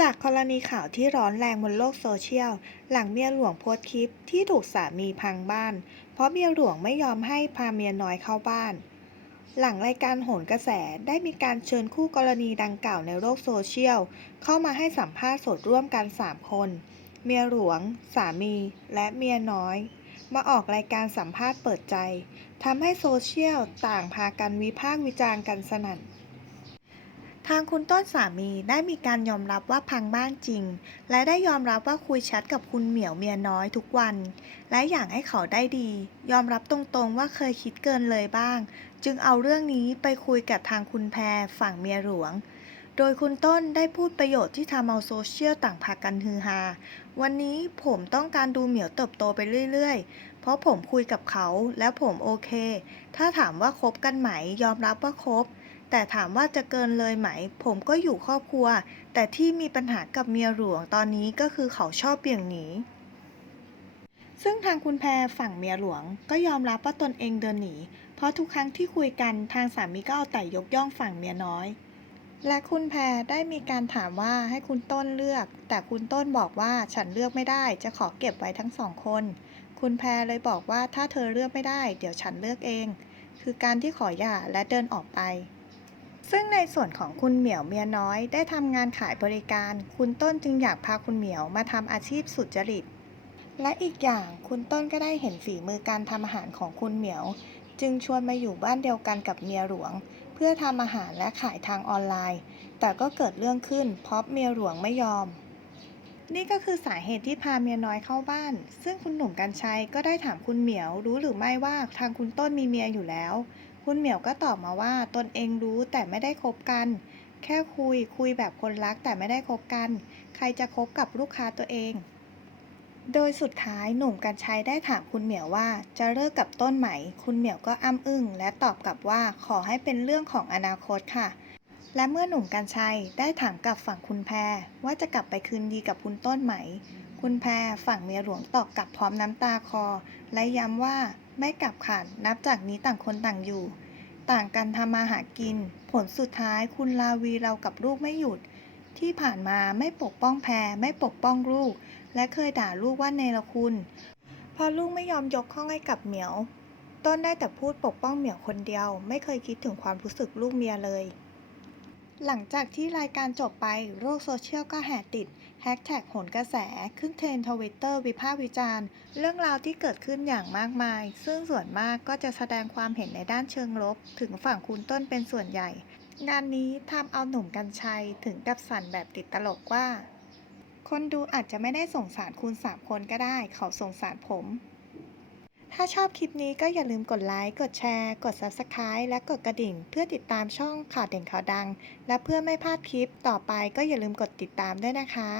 จากกรณีข่าวที่ร้อนแรงบนโลกโซเชียล หลังเมียหลวงโพสต์คลิปที่ถูกสามีพังบ้าน เพราะเมียหลวงไม่ยอมให้พาเมียน้อยเข้าบ้าน หลังรายการโหนกระแสได้มีการเชิญคู่กรณีดังกล่าวในโลกโซเชียล เข้ามาให้สัมภาษณ์สดร่วมกัน 3 คน เมียหลวง สามี และเมียน้อย มาออกรายการสัมภาษณ์เปิดใจทำให้โซเชียลต่างพากันวิพากษ์วิจารณ์กันสนั่น ทางคุณต้นสามีได้มีการยอมรับว่าพังบ้านจริง และได้ยอมรับว่าคุยแชทกับคุณเหมียวเมียน้อยทุกวัน และอยากให้เขาได้ดี ยอมรับตรงๆว่าเคยคิดเกินเลยบ้าง จึงเอาเรื่องนี้ไปคุยกับทางคุณแพรฝั่งเมียหลวง โดยคุณต้นได้พูดประโยชน์ที่ทำเอาโซเชียลต่างพากันฮือฮา วันนี้ผมต้องการดูเหมียวเติบโตไปเรื่อยๆ เพราะผมคุยกับเขาแล้วผมโอเค ถ้าถามว่าคบกันไหมยอมรับว่าคบ แต่ถามว่าจะเกินเลยไหม ผมก็อยู่ครอบครัว แต่ที่มีปัญหากับเมียหลวงตอนนี้ก็คือเขาชอบเบี่ยงหนี ซึ่งทางคุณแพรฝั่งเมียหลวงก็ยอมรับว่าตนเองเดินหนี เพราะทุกครั้งที่คุยกันทางสามีก็เอาแต่ยกย่องฝั่งเมียน้อย และคุณแพรได้มีการถามว่าให้คุณต้นเลือก แต่คุณต้นบอกว่าฉันเลือกไม่ได้ จะขอเก็บไว้ทั้งสองคน คุณแพรเลยบอกว่าถ้าเธอเลือกไม่ได้ เดี๋ยวฉันเลือกเอง คือการที่ขอหย่าและเดินออกไป ซึ่งในส่วนของคุณเหมียวเมียน้อย ได้ทำงานขายบริการ คุณต้นจึงอยากพาคุณเหมียวมาทำอาชีพสุจริต และอีกอย่างคุณต้นก็ได้เห็นฝีมือการทำอาหารของคุณเหมียว จึงชวนมาอยู่บ้านเดียวกันกับเมียหลวง เพื่อทำอาหารและขายทางออนไลน์ แต่ก็เกิดเรื่องขึ้นเพราะเมียหลวงไม่ยอม นี่ก็คือสาเหตุที่พาเมียน้อยเข้าบ้าน ซึ่งคุณหนุ่มกัญชัยก็ได้ถามคุณเหมียวรู้หรือไม่ว่าทางคุณต้นมีเมียอยู่แล้ว คุณเหมียวก็ตอบมาว่าตนเองรู้แต่ไม่ได้คบกัน แค่คุยคุยแบบคนรักแต่ไม่ได้คบกัน ใครจะคบกับลูกค้าตัวเอง โดยสุดท้ายหนุ่มกัญชัยได้ถามคุณเหมียวว่าจะเลิกกับต้นไหม คุณเหมียวก็อ้ำอึ้งและตอบกลับว่าขอให้เป็นเรื่องของอนาคตค่ะ และเมื่อหนุ่มกัญชัยได้ถามกับฝั่งคุณแพรว่าจะกลับไปคืนดีกับคุณต้นไหม คุณแพรฝั่งเมียหลวงตอบกลับพร้อมน้ำตาคอ และย้ำว่า ไม่กลับขันนับจากนี้ต่างคนต่างอยู่ ต่างกันทำมาหากิน ผลสุดท้ายคุณลาวีเรากับลูกไม่หยุด ที่ผ่านมาไม่ปกป้องแพรไม่ปกป้องลูก และเคยด่าลูกว่าเนรคุณ พอลูกไม่ยอมยกข้องให้กับเหมียว ต้นได้แต่พูดปกป้องเหมียวคนเดียว ไม่เคยคิดถึงความรู้สึกลูกเมียเลย หลังจากที่รายการจบไปโลกโซเชียลก็แห่ติดแฮชแท็กโหนกระแส ขึ้นเทรนทวิตเตอร์วิพากษ์วิจารณ์ เรื่องราวที่เกิดขึ้นอย่างมากมาย ซึ่งส่วนมากก็จะแสดงความเห็นในด้านเชิงลบ ถึงฝั่งคุณต้นเป็นส่วนใหญ่ งานนี้ทำเอาหนุ่มกัญชัยถึงกับสั่นแบบติดตลกว่า คนดูอาจจะไม่ได้สงสารคุณสามคนก็ได้ เขาสงสารผม ถ้าชอบคลิปนี้ก็อย่าลืมกดไลค์ กดแชร์ กด Subscribe และกดกระดิ่ง เพื่อติดตามช่องข่าวเด่นข่าวดัง และเพื่อไม่พลาดคลิปต่อไปก็อย่าลืมกดติดตามด้วยนะคะ